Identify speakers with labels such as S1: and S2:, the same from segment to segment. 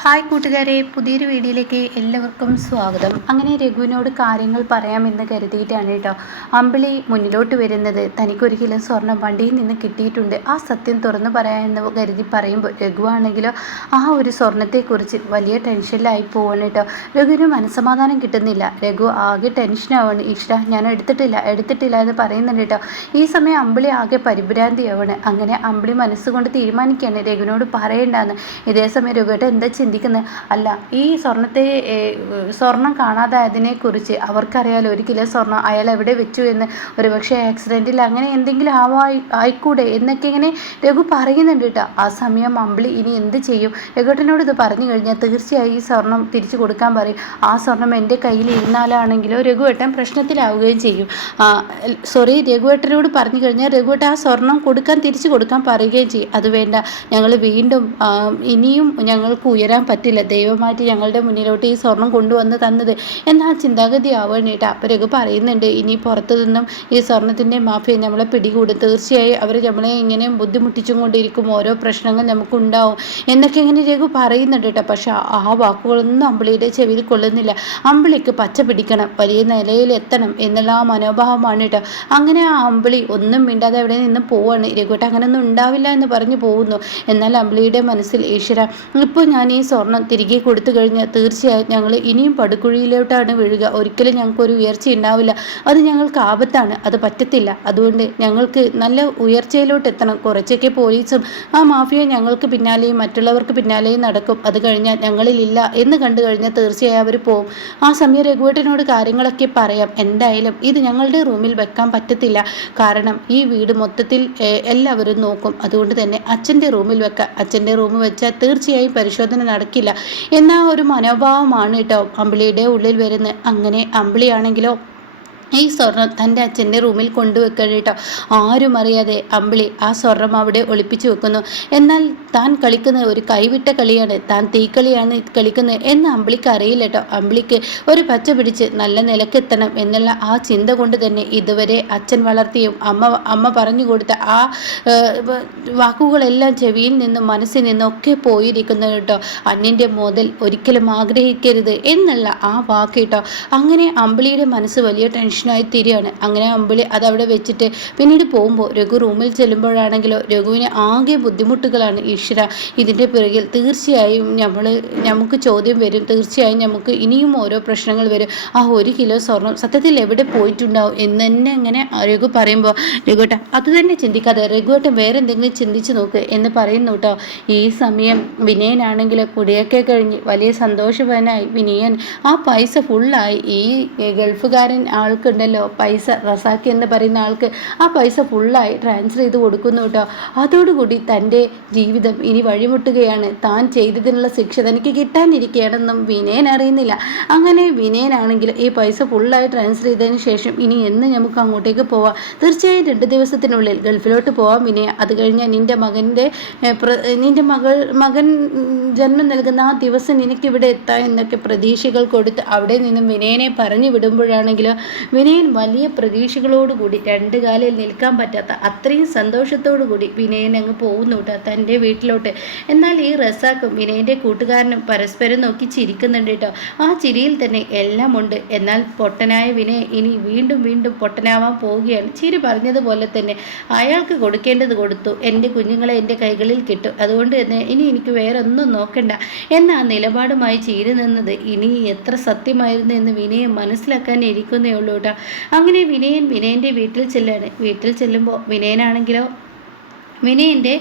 S1: Hi കൂട്ടുകാരെ പുതിയൊരു വീഡിയോയിലേക്ക് എല്ലാവർക്കും സ്വാഗതം. അങ്ങനെ രഘുവിനോട് കാര്യങ്ങൾ പറയാമെന്ന് കരുതിയിട്ടാണ് കേട്ടോ അമ്പിളി മുന്നിലോട്ട് വരുന്നത്. തനിക്കൊരു കിലോ സ്വർണം വണ്ടിയിൽ നിന്ന് കിട്ടിയിട്ടുണ്ട്. ആ സത്യം തുറന്നു പറയാമെന്ന് കരുതി പറയുമ്പോൾ രഘുവാണെങ്കിലോ ആ ഒരു സ്വർണത്തെക്കുറിച്ച് വലിയ ടെൻഷനിലായി പോവാണ് കേട്ടോ. രഘുവിന് മനസ്സമാധാനം കിട്ടുന്നില്ല. രഘു ആകെ ടെൻഷനാവാണ്. ഈശ്വര ഞാൻ എടുത്തിട്ടില്ല എടുത്തിട്ടില്ല എന്ന് പറയുന്നുണ്ട് കേട്ടോ. ഈ സമയം അമ്പിളി ആകെ പരിഭ്രാന്തിയാവാണ്. അങ്ങനെ അമ്പിളി മനസ്സുകൊണ്ട് തീരുമാനിക്കുകയാണ്. രഘുവിനോട് പറയണ്ടെന്ന്. ഇതേ സമയം രഘുവേട്ട എന്താ ചിന്തിക്കുന്നത്. അല്ല ഈ സ്വർണത്തെ സ്വർണം കാണാതായതിനെക്കുറിച്ച് അവർക്കറിയാലോ. ഒരു കിലോ സ്വർണം അയാൾ എവിടെ വെച്ചു എന്ന്. ഒരുപക്ഷെ ആക്സിഡന്റിൽ അങ്ങനെ എന്തെങ്കിലും ആവായി ആയിക്കൂടെ എന്നൊക്കെ ഇങ്ങനെ രഘു പറയുന്നുണ്ട് കേട്ടോ. ആ സമയം അമ്പിളി ഇനി എന്ത് ചെയ്യും? രഘുട്ടനോട് ഇത് പറഞ്ഞു കഴിഞ്ഞാൽ തീർച്ചയായും ഈ സ്വർണം തിരിച്ചു കൊടുക്കാൻ പറയും. ആ സ്വർണം എന്റെ കയ്യിൽ ഇരുന്നാലാണെങ്കിലോ രഘുവേട്ടൻ പ്രശ്നത്തിലാവുകയും ചെയ്യും. സോറി രഘുവേട്ടനോട് പറഞ്ഞു കഴിഞ്ഞാൽ രഘുവേട്ടൻ ആ സ്വർണം കൊടുക്കാൻ തിരിച്ചു കൊടുക്കാൻ പറയുകയും ചെയ്യും. അത് വേണ്ട. ഞങ്ങൾ വീണ്ടും ഇനിയും ഞങ്ങൾക്ക് ഉയരാൻ വരാൻ പറ്റില്ല. ദൈവമായിട്ട് ഞങ്ങളുടെ മുന്നിലോട്ട് ഈ സ്വർണം കൊണ്ടുവന്ന് തന്നത്. എന്നാൽ ചിന്താഗതി ആവേണ്ടിയിട്ട് അപ്പരൊക്കെ പറയുന്നുണ്ട് ഇനി പുറത്തു നിന്നും ഈ സ്വർണത്തിന്റെ മാഫിയ നമ്മളെ പിടികൂടും. തീർച്ചയായും അവർ നമ്മളെ ഇങ്ങനെ ബുദ്ധിമുട്ടിച്ചും കൊണ്ടിരിക്കും. ഓരോ പ്രശ്നങ്ങൾ നമുക്കുണ്ടാവും. എന്നൊക്കെ ഇങ്ങനെ രഘു പറയുന്നുണ്ട് കേട്ടോ. പക്ഷെ ആ വാക്കുകളൊന്നും അമ്പിളിയുടെ ചെവിയിൽ കൊള്ളുന്നില്ല. അമ്പിളിക്ക് പച്ച പിടിക്കണം വലിയ നിലയിൽ എത്തണം എന്നുള്ള ആ മനോഭാവമാണ് കേട്ടോ. അങ്ങനെ ആ അമ്പിളി ഒന്നും മിണ്ടാതെ അവിടെ നിന്ന് പോവാണ്. രഘുട്ട അങ്ങനെയൊന്നും ഉണ്ടാവില്ല എന്ന് പറഞ്ഞു പോകുന്നു. എന്നാൽ അമ്പിളിയുടെ മനസ്സിൽ ഈശ്വര ഇപ്പോൾ ഞാൻ ഈ സ്വർണം തിരികെ കൊടുത്തു കഴിഞ്ഞാൽ തീർച്ചയായും ഞങ്ങൾ ഇനിയും പടുക്കുഴിയിലോട്ടാണ് വീഴുക. ഒരിക്കലും ഞങ്ങൾക്കൊരു ഉയർച്ച ഉണ്ടാവില്ല. അത് ഞങ്ങൾക്ക് ആപത്താണ്. അത് പറ്റത്തില്ല. അതുകൊണ്ട് ഞങ്ങൾക്ക് നല്ല ഉയർച്ചയിലോട്ട് എത്തണം. കുറച്ചൊക്കെ പോലീസും ആ മാഫിയ ഞങ്ങൾക്ക് പിന്നാലെയും മറ്റുള്ളവർക്ക് പിന്നാലെയും നടക്കും. അത് കഴിഞ്ഞാൽ ഞങ്ങളിലില്ല എന്ന് കണ്ടു കഴിഞ്ഞാൽ തീർച്ചയായും അവർ പോവും. ആ സമയം രഘുവേട്ടനോട് കാര്യങ്ങളൊക്കെ പറയാം. എന്തായാലും ഇത് ഞങ്ങളുടെ റൂമിൽ വെക്കാൻ പറ്റത്തില്ല. കാരണം ഈ വീട് മൊത്തത്തിൽ എല്ലാവരും നോക്കും. അതുകൊണ്ട് തന്നെ അച്ഛന്റെ റൂമിൽ വെക്കാം. അച്ഛന്റെ റൂം വെച്ചാൽ തീർച്ചയായും പരിശോധന നടക്കില്ല. എന്ന ഒരു മനോഭാവമാണ് കേട്ടോ അമ്പിളിയുടെ ഉള്ളിൽ വരുന്നത് അങ്ങനെ അമ്പിളിയാണെങ്കിലോ ഈ സ്വർണം തന്റെ അച്ഛന്റെ റൂമിൽ കൊണ്ടുവെക്കണം കേട്ടോ ആരും അറിയാതെ അമ്പിളി ആ സ്വർണം അവിടെ ഒളിപ്പിച്ചു വെക്കുന്നു. എന്നാൽ താൻ കളിക്കുന്ന ഒരു കൈവിട്ട കളിയാണ് താൻ തീക്കളിയാണ് കളിക്കുന്നത് എന്ന് അമ്പിളിക്ക് അറിയില്ല കേട്ടോ. അമ്പിളിക്ക് ഒരു പച്ച പിടിച്ച് നല്ല നിലക്കെത്തണം എന്നുള്ള ആ ചിന്ത കൊണ്ട് തന്നെ ഇതുവരെ അച്ഛൻ വളർത്തിയും അമ്മ അമ്മ പറഞ്ഞു കൊടുത്ത ആ വാക്കുകളെല്ലാം ചെവിയിൽ നിന്നും മനസ്സിൽ നിന്നും ഒക്കെ പോയിരിക്കുന്നു കേട്ടോ. അന്യന്റെ മുതൽ ഒരിക്കലും ആഗ്രഹിക്കരുത് എന്നുള്ള ആ വാക്ക് കേട്ടോ. അങ്ങനെ അമ്പിളിയുടെ മനസ്സ് വലിയ ടെൻഷനായി തീരുകയാണ് അങ്ങനെ അമ്പിളി അതവിടെ വെച്ചിട്ട് പിന്നീട് പോകുമ്പോൾ രഘു റൂമിൽ ചെല്ലുമ്പോഴാണെങ്കിലോ രഘുവിന് ആകെ ബുദ്ധിമുട്ടുകളാണ് ഈശ്വര ഇതിന്റെ പിറകിൽ തീർച്ചയായും നമ്മൾ നമുക്ക് ചോദ്യം വരും. തീർച്ചയായും നമുക്ക് ഇനിയും ഓരോ പ്രശ്നങ്ങൾ വരും. ആ ഒരു കിലോ സ്വർണം സത്യത്തിൽ എവിടെ പോയിട്ടുണ്ടാവും എന്ന് തന്നെ അങ്ങനെ രഘു പറയുമ്പോൾ രഘുട്ട അത് തന്നെ ചിന്തിക്കാതെ രഘുവട്ടം വേറെ എന്തെങ്കിലും ചിന്തിച്ച് നോക്ക് എന്ന് പറയുന്നു കേട്ടോ ഈ സമയം വിനയനാണെങ്കിൽ കുടിയൊക്കെ കഴിഞ്ഞ് വലിയ സന്തോഷവാനായി വിനയൻ ആ പൈസ ഫുള്ളായി. ഈ ഗൾഫുകാരൻ ആൾക്കുണ്ടല്ലോ പൈസ റസാക്കി എന്ന് പറയുന്ന ആൾക്ക് ആ പൈസ ഫുള്ളായി ട്രാൻസ്ഫർ ചെയ്ത് കൊടുക്കുന്നു കേട്ടോ അതോടുകൂടി തന്റെ ജീവിതം ഇനി വഴിമുട്ടുകയാണ്. താൻ ചെയ്തതിനുള്ള ശിക്ഷ തനിക്ക് കിട്ടാനിരിക്കുകയാണെന്നും വിനയൻ അറിയുന്നില്ല. അങ്ങനെ വിനയനാണെങ്കിൽ ഈ പൈസ ഫുള്ളായി ട്രാൻസ്ഫർ ചെയ്തതിന് ശേഷം ഇനി എന്ന് നമുക്ക് അങ്ങോട്ടേക്ക് പോവാം. തീർച്ചയായും രണ്ട് ദിവസത്തിനുള്ളിൽ ഗൾഫിലോട്ട് പോവാം വിനയ അത് കഴിഞ്ഞാൽ നിന്റെ മകന്റെ നിന്റെ മകൾ മകൻ ജന്മം നൽകുന്ന ആ ദിവസം നിനക്കിവിടെ എത്താം എന്നൊക്കെ പ്രതീക്ഷകൾ കൊടുത്ത് അവിടെ നിന്നും വിനയനെ പറഞ്ഞു വിടുമ്പോഴാണെങ്കിലും വിനയൻ വലിയ പ്രതീക്ഷകളോടുകൂടി രണ്ട് കാലിൽ നിൽക്കാൻ പറ്റാത്ത അത്രയും സന്തോഷത്തോടു കൂടി വിനയൻ അങ്ങ് പോകുന്നു കേട്ടോ. തന്റെ വീട്ടിലോട്ട്. എന്നാൽ ഈ റസാക്കും വിനയന്റെ കൂട്ടുകാരനും പരസ്പരം നോക്കി ചിരിക്കുന്നുണ്ട് കേട്ടോ. ആ ചിരിയിൽ തന്നെ എല്ലാം ഉണ്ട്. എന്നാൽ പൊട്ടനായ വിനയ ഇനി വീണ്ടും വീണ്ടും പൊട്ടനാവാൻ പോവുകയാണ്. ചിരി പറഞ്ഞതുപോലെ തന്നെ അയാൾക്ക് കൊടുക്കേണ്ടത് കൊടുത്തു. എന്റെ കുഞ്ഞുങ്ങളെ എന്റെ കൈകളിൽ കിട്ടും. അതുകൊണ്ട് തന്നെ ഇനി എനിക്ക് വേറെ ഒന്നും നോക്കണ്ട. എന്ന ആ നിലപാടുമായി ചീരി നിന്നത് ഇനി എത്ര സത്യമായിരുന്നു എന്ന് വിനയം മനസ്സിലാക്കാൻ ഇരിക്കുന്നേ ഉള്ളൂ കേട്ടോ. അങ്ങനെ വിനയൻ വിനയന്റെ വീട്ടിൽ ചെല്ലാണ്. വീട്ടിൽ ചെല്ലുമ്പോൾ വിനയനാണെങ്കിലോ വിനയന്റെ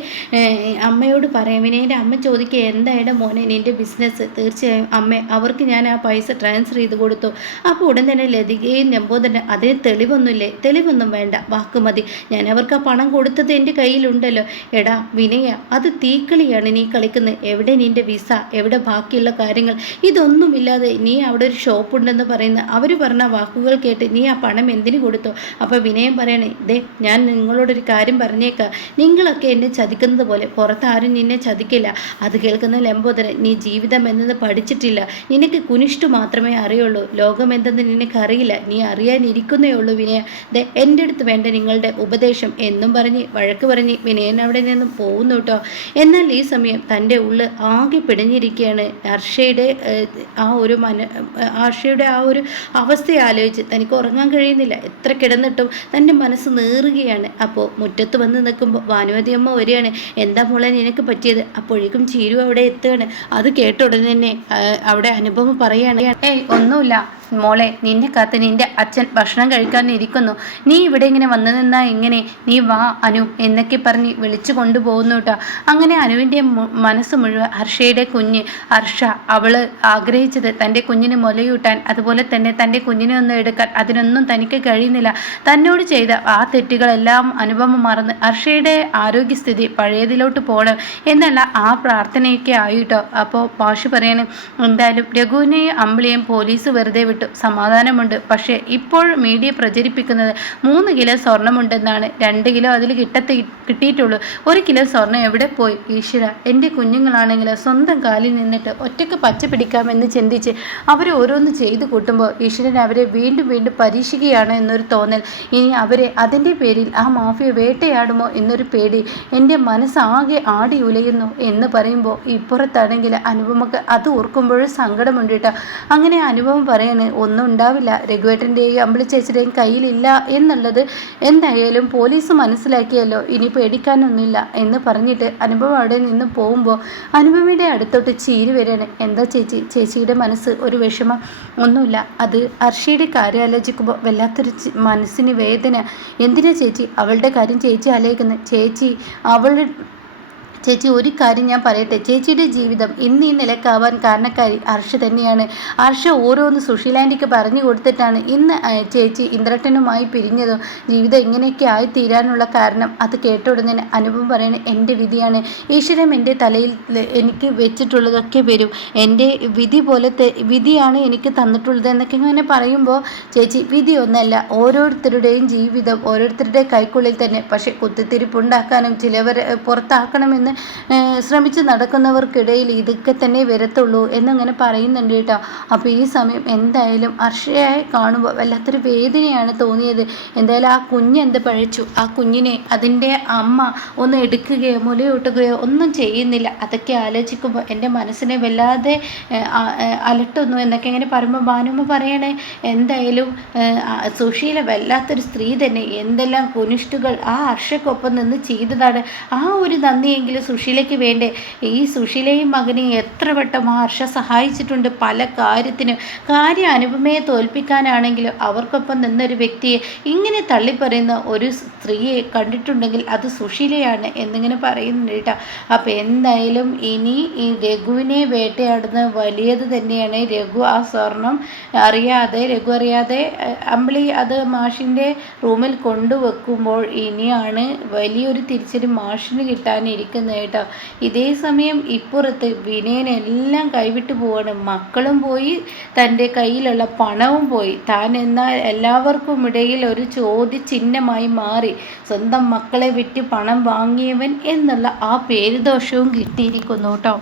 S1: അമ്മയോട് പറയാം. വിനയന്റെ അമ്മ ചോദിക്കുക എന്തായുടെ മോനെ നിന്റെ ബിസിനസ് തീർച്ചയായും അമ്മ അവർക്ക് ഞാൻ ആ പൈസ ട്രാൻസ്ഫർ ചെയ്ത് കൊടുത്തു. അപ്പോൾ ഉടൻ തന്നെ ലതികയും നമ്പോതന്നെ അതിന് തെളിവൊന്നുമില്ലേ? തെളിവൊന്നും വേണ്ട. വാക്ക് മതി. ഞാൻ അവർക്ക് ആ പണം കൊടുത്തത് എന്റെ കയ്യിലുണ്ടല്ലോ. എടാ വിനയ അത് തീക്കളിയാണ് നീ കളിക്കുന്നത്. എവിടെ നിന്റെ വിസ? എവിടെ ബാക്കിയുള്ള കാര്യങ്ങൾ? ഇതൊന്നുമില്ലാതെ നീ അവിടെ ഒരു ഷോപ്പ് ഉണ്ടെന്ന് പറയുന്ന അവർ പറഞ്ഞ വാക്കുകൾ കേട്ട് നീ ആ പണം എന്തിനു കൊടുത്തു? അപ്പോൾ വിനയം പറയണേ ഇതേ ഞാൻ നിങ്ങളോടൊരു കാര്യം പറഞ്ഞേക്കാം. നിങ്ങൾ നിങ്ങളൊക്കെ എന്നെ ചതിക്കുന്നത് പോലെ പുറത്താരും നിന്നെ ചതിക്കില്ല. അത് കേൾക്കുന്ന ലംബോദരൻ നീ ജീവിതം എന്നത് പഠിച്ചിട്ടില്ല. നിനക്ക് കുനിഷ്ടു മാത്രമേ അറിയുള്ളൂ. ലോകം എന്തെന്ന് നിനക്കറിയില്ല. നീ അറിയാനിരിക്കുന്നേ ഉള്ളൂ വിനയ. ദേ എന്റെ അടുത്ത് വേണ്ട നിങ്ങളുടെ ഉപദേശം എന്നും പറഞ്ഞ് വഴക്ക് പറഞ്ഞ് വിനയൻ അവിടെ നിന്നും പോകുന്നു കേട്ടോ എന്നാൽ ഈ സമയം തന്റെ ഉള്ളിൽ ആകെ പിടഞ്ഞിരിക്കുകയാണ് ഹർഷയുടെ ആ ഒരു മന ഹർഷയുടെ ആ ഒരു അവസ്ഥയെ ആലോചിച്ച് തനിക്ക് ഉറങ്ങാൻ കഴിയുന്നില്ല. എത്ര കിടന്നിട്ടും തന്റെ മനസ്സ് നേറുകയാണ്. അപ്പോൾ മുറ്റത്ത് വന്ന് നിൽക്കുമ്പോൾ അമ്മ വരികയാണ്. എന്താ മോളെ നിനക്ക് പറ്റിയത്? അപ്പോഴേക്കും ചീരു അവിടെ എത്തുകയാണ്. അത് കേട്ട ഉടനെ തന്നെ അവിടെ അനുഭവം പറയുകയാണ്. ഏയ് ഒന്നുമില്ല. മോളെ നിന്നെ കാത്ത് നിന്റെ അച്ഛൻ ഭക്ഷണം കഴിക്കാനിരിക്കുന്നു. നീ ഇവിടെ ഇങ്ങനെ വന്നു നിന്നാ എങ്ങനെ? നീ വാ അനു എന്നൊക്കെ പറഞ്ഞ് വിളിച്ചു കൊണ്ടുപോകുന്നു കേട്ടോ അങ്ങനെ അനുവിന്റെ മനസ്സ് മുഴുവൻ ഹർഷയുടെ കുഞ്ഞ് ഹർഷ അവൾ ആഗ്രഹിച്ചത് തന്റെ കുഞ്ഞിന് മുലയൂട്ടാൻ അതുപോലെ തന്നെ തന്റെ കുഞ്ഞിനെ ഒന്ന് എടുക്കാൻ. അതിനൊന്നും തനിക്ക് കഴിയുന്നില്ല. തന്നോട് ചെയ്ത ആ തെറ്റുകളെല്ലാം അനുഭവം മറന്ന് ഹർഷയുടെ ആരോഗ്യസ്ഥിതി പഴയതിലോട്ട് പോകണം എന്നല്ല ആ പ്രാർത്ഥനയൊക്കെ ആയിട്ടോ. അപ്പോൾ ഭാഷ പറയാണ് എന്തായാലും രഘുവിനെയും അമ്പിളിയെയും പോലീസ് വെറുതെ വിട്ടു. സമാധാനമുണ്ട്. പക്ഷേ ഇപ്പോൾ മീഡിയ പ്രചരിപ്പിക്കുന്നത് മൂന്ന് കിലോ സ്വർണമുണ്ടെന്നാണ്. രണ്ട് കിലോ അതിൽ കിട്ടത്തി കിട്ടിയിട്ടുള്ളൂ. ഒരു കിലോ സ്വർണം എവിടെ പോയി? ഈശ്വര എന്റെ കുഞ്ഞുങ്ങളാണെങ്കിൽ സ്വന്തം കാലിൽ നിന്നിട്ട് ഒറ്റയ്ക്ക് പച്ച പിടിക്കാമെന്ന് ചിന്തിച്ച് അവർ ഓരോന്ന് ചെയ്തു കൂട്ടുമ്പോൾ ഈശ്വരൻ അവരെ വീണ്ടും വീണ്ടും പരീക്ഷിക്കുകയാണ് എന്നൊരു തോന്നൽ. ഇനി അവരെ അതിന്റെ പേരിൽ ആ മാഫിയ വേട്ടയാടുമോ എന്നൊരു പേടി എന്റെ മനസ്സാകെ ആടി ഉലയുന്നു എന്ന് പറയുമ്പോൾ ഇപ്പുറത്താണെങ്കിൽ അനുപമക്ക് അത് ഓർക്കുമ്പോഴും സങ്കടമുണ്ട് കേട്ടോ. അങ്ങനെ അനുഭവം പറയാണ് ഒന്നും ഉണ്ടാവില്ല. രഘുവേട്ടന്റെയും അമ്പിളി ചേച്ചിയുടെയും കയ്യിലില്ല എന്നുള്ളത് എന്തായാലും പോലീസ് മനസ്സിലാക്കിയല്ലോ. ഇനി പേടിക്കാനൊന്നുമില്ല എന്ന് പറഞ്ഞിട്ട് അനുഭവം അവിടെ നിന്ന് പോകുമ്പോൾ അനുപമയുടെ അടുത്തോട്ട് ചീരി വരികയാണ്. എന്താ ചേച്ചി? ചേച്ചിയുടെ മനസ്സ് ഒരു വിഷമം ഒന്നുമില്ല. അത് അർഷിയുടെ കാര്യം ആലോചിക്കുമ്പോൾ വല്ലാത്തൊരു മനസ്സിന് വേദന. എന്തിനാ ചേച്ചി? അവളുടെ കാര്യം ചേച്ചി ആലോചിക്കുന്നത് ചേച്ചി അവളുടെ ചേച്ചി ഒരു കാര്യം ഞാൻ പറയട്ടെ. ചേച്ചിയുടെ ജീവിതം ഇന്ന് ഈ നിലക്കാവാൻ കാരണക്കാരി ഹർഷ തന്നെയാണ്. ഹർഷ ഓരോന്ന് സുഷീലാൻഡിക്ക് പറഞ്ഞു കൊടുത്തിട്ടാണ് ഇന്ന് ചേച്ചി ഇന്ദ്രട്ടനുമായി പിരിഞ്ഞതും ജീവിതം ഇങ്ങനെയൊക്കെ ആയി തീരാനുള്ള കാരണം അത് കേട്ട ഉടനെ അനുഭവം പറയുന്നത് എന്റെ വിധിയാണ്. ഈശ്വരം എന്റെ തലയിൽ എനിക്ക് വെച്ചിട്ടുള്ളതൊക്കെ വരും. എന്റെ വിധി പോലത്തെ വിധിയാണ് എനിക്ക് തന്നിട്ടുള്ളത് എന്നൊക്കെ ഇങ്ങനെ പറയുമ്പോൾ ചേച്ചി വിധി ഒന്നല്ല. ഓരോരുത്തരുടെയും ജീവിതം ഓരോരുത്തരുടെ കൈക്കുള്ളിൽ തന്നെ. പക്ഷേ കുത്തിത്തിരിപ്പുണ്ടാക്കാനും ചിലവരെ പുറത്താക്കണമെന്ന് ശ്രമിച്ച് നടക്കുന്നവർക്കിടയിൽ ഇതൊക്കെ തന്നെ വരത്തുള്ളൂ എന്നങ്ങനെ പറയുന്നുണ്ട് കേട്ടോ. അപ്പോൾ ഈ സമയം എന്തായാലും അർഷയായി കാണുമ്പോൾ വല്ലാത്തൊരു വേദനയാണ് തോന്നിയത്. എന്തായാലും ആ കുഞ്ഞ് എന്ത് പഴച്ചു? ആ കുഞ്ഞിനെ അതിന്റെ അമ്മ ഒന്ന് എടുക്കുകയോ മുലയൂട്ടുകയോ ഒന്നും ചെയ്യുന്നില്ല. അതൊക്കെ ആലോചിക്കുമ്പോൾ എന്റെ മനസ്സിനെ വല്ലാതെ അലട്ടുന്നു എന്നൊക്കെ ഇങ്ങനെ പറയുമ്പോൾ ഭാനുമ്മ പറയണേ എന്തായാലും സുശീല വല്ലാത്തൊരു സ്ത്രീ തന്നെ. എന്തെല്ലാം കുനിഷ്ടുകൾ ആ അർഷക്കൊപ്പം നിന്ന് ചെയ്തതാണ്. ആ ഒരു നന്ദിയെങ്കിലും സുശീലയ്ക്ക് വേണ്ടേ? ഈ സുശീലയും മകനെയും എത്ര വട്ടം ഹർഷ സഹായിച്ചിട്ടുണ്ട് പല കാര്യത്തിനും. കാര്യ അനുപമയെ തോൽപ്പിക്കാനാണെങ്കിലും അവർക്കൊപ്പം നിന്നൊരു വ്യക്തിയെ ഇങ്ങനെ തള്ളിപ്പറയുന്ന ഒരു സ്ത്രീയെ കണ്ടിട്ടുണ്ടെങ്കിൽ അത് സുശീലയാണ് എന്നിങ്ങനെ പറയുന്നുണ്ട് കേട്ടോ. അപ്പം എന്തായാലും ഇനി ഈ രഘുവിനെ വേട്ടയാടുന്ന വലിയത് തന്നെയാണ് രഘു. ആ സ്വർണം അറിയാതെ രഘു അറിയാതെ അമ്പിളി അത് മാഷിന്റെ റൂമിൽ കൊണ്ടുവെക്കുമ്പോൾ ഇനിയാണ് വലിയൊരു തിരിച്ചടി മാഷിന് കിട്ടാനിരിക്കുന്നത്. കേട്ടോ. ഇതേ സമയം ഇപ്പുറത്ത് വിനയനെല്ലാം കൈവിട്ട് പോവാണ്. മക്കളും പോയി തന്റെ കയ്യിലുള്ള പണവും പോയി. താൻ എന്നാൽ എല്ലാവർക്കും ഇടയിൽ ഒരു ചോദ്യചിഹ്നമായി മാറി. സ്വന്തം മക്കളെ വിറ്റ് പണം വാങ്ങിയവൻ എന്നുള്ള ആ പേരുദോഷവും കിട്ടിയിരിക്കുന്നു കേട്ടോ.